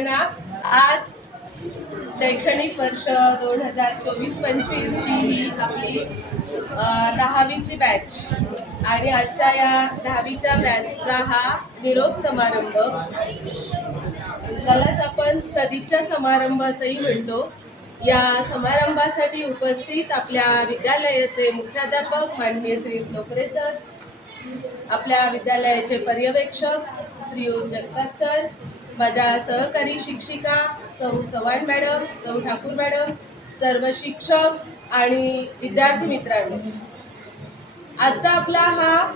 सगळ्यांना आज शैक्षणिक वर्ष दोन हजार चोवीस पंचवीसची ही आपली दहावीची बॅच आणि आजच्या या दहावीच्या बॅचचा हा निरोप समारंभ. त्यालाच आपण सदिच्छा समारंभ असंही म्हणतो. या समारंभासाठी उपस्थित आपल्या विद्यालयाचे मुख्याध्यापक माननीय श्री लोकरे सर आपल्या विद्यालयाचे पर्यवेक्षक श्री जगताप सर माझ्या सहकारी शिक्षिका सौ चव्हाण मॅडम सौ ठाकूर मॅडम सर्व शिक्षक आणि विद्यार्थी मित्रांनो आजचा आपला हा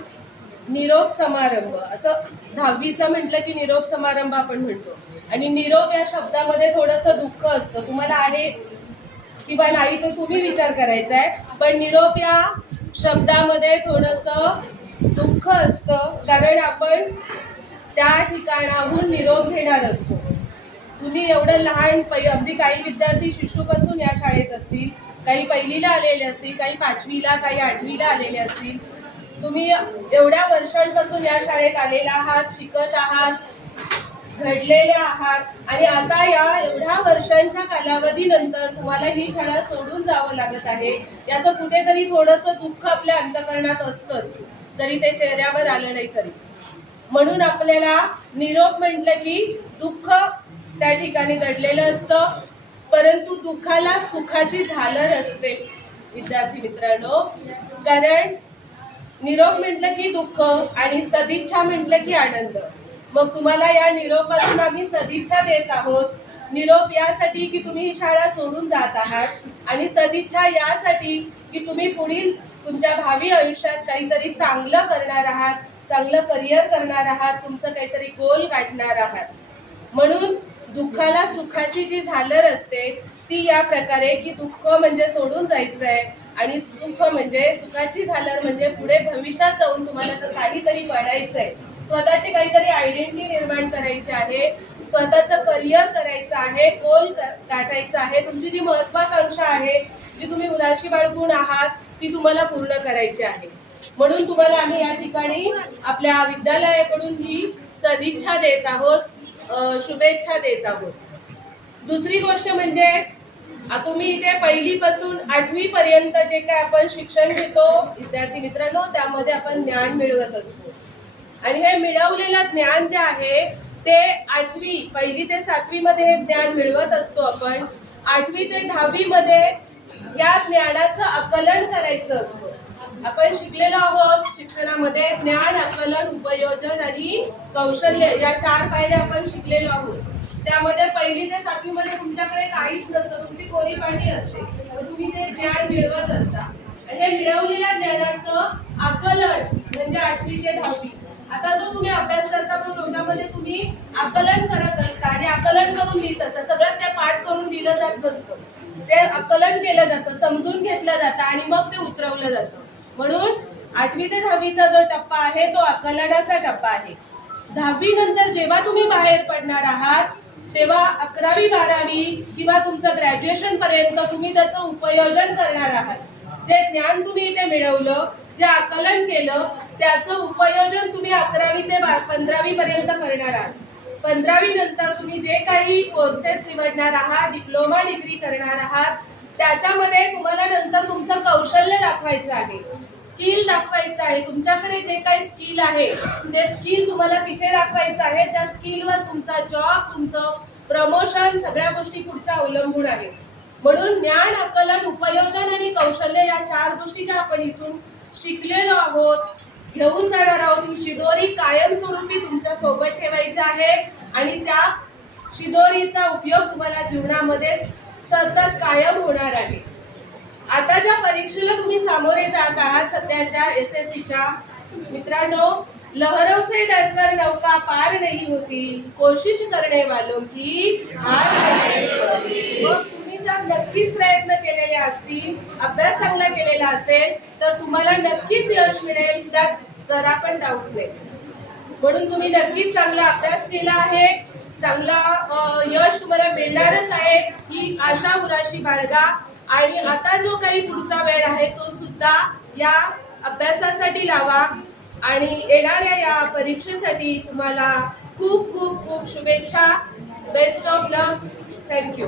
निरोप समारंभ असं दहावीचं म्हटलं की निरोप समारंभ आपण म्हणतो. आणि निरोप या शब्दामध्ये थोडंसं दुःख असतं. तुम्हाला आहे किंवा नाही तो तुम्ही विचार करायचा आहे. पण निरोप या शब्दामध्ये थोडंसं दुःख असतं. कारण आपण त्या ठिकाणाहून निरोप घेणार असतो. तुम्ही एवढं लहान पै अगदी काही विद्यार्थी शिशूपासून या शाळेत असतील काही पहिलीला आलेले असतील काही पाचवीला काही आठवीला आलेले असतील तुम्ही एवढ्या वर्षांपासून या शाळेत आलेला आहात शिकत आहात घडलेले आहात आणि आता या एवढ्या वर्षांच्या कालावधीनंतर तुम्हाला ही शाळा सोडून जावं लागत आहे. याचं कुठेतरी थोडंसं दुःख आपल्या अंतकरणात असतंच. जरी ते चेहऱ्यावर आलं नाही तरी. म्हणून आपल्याला निरोप म्हटलं की दुःख त्या ठिकाणी दडलेलं असतं. परंतु दुःखाला सुखाची झालर असते. विद्यार्थी मित्रांनो कारण निरोप म्हटलं की दुःख आणि सदिच्छा म्हटलं की आनंद. मग तुम्हाला या निरोपातून आम्ही सदिच्छा देत आहोत. निरोप यासाठी की तुम्ही ही शाळा सोडून जात आहात आणि सदिच्छा यासाठी की तुम्ही पुढील तुमच्या भावी आयुष्यात काहीतरी चांगलं करणार आहात. चांगलं करिअर करणार आहात तुमचं काहीतरी गोल गाठणार आहात. म्हणून दुःखाला सुखाची जी झालर असते ती या प्रकारे की दुःख म्हणजे सोडून जायचं आहे आणि सुख म्हणजे सुखाची झालर म्हणजे पुढे भविष्यात जाऊन तुम्हाला तर काहीतरी बनायचं आहे स्वतःची काहीतरी आयडेंटिटी निर्माण करायची आहे स्वतःचं करिअर करायचं आहे गोल गाठायचं आहे. तुमची जी महत्वाकांक्षा आहे जी तुम्ही उदाशी बाळगून आहात ती तुम्हाला पूर्ण करायची आहे. म्हणून तुम्हाला आम्ही या ठिकाणी आपल्या विद्यालयाकडून ही सदिच्छा देत आहोत शुभेच्छा देत आहोत. दुसरी गोष्ट म्हणजे तुम्ही इथे पहिलीपासून आठवी पर्यंत जे काय आपण शिक्षण घेतो विद्यार्थी मित्रांनो त्यामध्ये आपण ज्ञान मिळवत असतो. आणि हे मिळवलेलं ज्ञान जे आहे ते आठवी पहिली ते सातवी मध्ये हे ज्ञान मिळवत असतो आपण. आठवी ते दहावी मध्ये या ज्ञानाचं आकलन करायचं असतं. आपण शिकलेलो आहोत शिक्षणामध्ये ज्ञान आकलन उपयोजन आणि कौशल्य या चार पायऱ्या आपण शिकलेलो आहोत. त्यामध्ये पहिली ते सातवी मध्ये तुमच्याकडे काहीच नसतं. तुमची कोरी पाणी असते तुम्ही ते ज्ञान मिळवत असता. आणि हे मिळवलेल्या ज्ञानाचं आकलन म्हणजे आठवी ते दहावी. आता जो तुम्ही अभ्यास करता तो डोक्यामध्ये तुम्ही आकलन करत असता आणि आकलन करून लिहित असता. सगळंच ते पाठ करून लिहिलं जात नसतं. ते आकलन केलं जातं समजून घेतलं जातं आणि मग ते उतरवलं जातं. म्हणून आठवी ते दहावीचा जो टप्पा आहे तो आकलनाचा टप्पा आहे. दहावी नंतर जेव्हा तुम्ही बाहेर पडणार आहात तेव्हा अकरावी बारावी किंवा तुमचं ग्रॅज्युएशन पर्यंत तुम्ही त्याचं उपयोजन करणार आहात. जे ज्ञान तुम्ही इथे मिळवलं जे आकलन केलं त्याचं उपयोजन तुम्ही अकरावी ते पंधरावी पर्यंत करणार आहात. पंधरावी नंतर तुम्ही जे काही कोर्सेस निवडणार आहात डिप्लोमा डिग्री करणार आहात त्याच्यामध्ये तुम्हाला नंतर तुमचं कौशल्य दाखवायचं आहे. स्किल दाखवायचं आहे. तुमच्याकडे जे काही स्किल आहे ते स्किल तुम्हाला तिथे दाखवायचं आहे. त्या स्किलवर तुमचा जॉब तुमचं प्रमोशन सगळ्या गोष्टी पुढच्या अवलंबून आहेत म्हणून ज्ञान आकलन उपयोजन आणि कौशल्य या चार गोष्टी ज्या आपण इथून शिकलेलो आहोत घेऊन जाणार आहोत. ही शिदोरी कायमस्वरूपी तुमच्यासोबत ठेवायची आहे. आणि त्या शिदोरीचा उपयोग तुम्हाला जीवनामध्ये सतत कायम होणार आहे. आता ज्या परीक्षेला तुम्ही सामोरे जात आहात सध्याच्या एस एस सीच्या मित्रांनो लहरों से डरकर नौका पार नहीं होती. कोशिश करने वालों की हार नहीं होती. मग तुम्ही जर नक्कीच प्रयत्न केलेले असतील अभ्यास चांगला केला असेल तर तुम्हाला नक्कीच यश मिळेल. त्यात जरा पण डाऊट नाही. म्हणून तुम्ही नक्कीच चांगला अभ्यास केला आहे. चांगला यश तुम्हाला मिळणारच आहे ही आशा उराशी बाळगा. आणि आता जो काही पुढचा वेळ आहे तो सुद्धा या अभ्यासासाठी लावा. आणि येणाऱ्या या परीक्षेसाठी तुम्हाला खूप खूप खूप शुभेच्छा. Best of luck thank you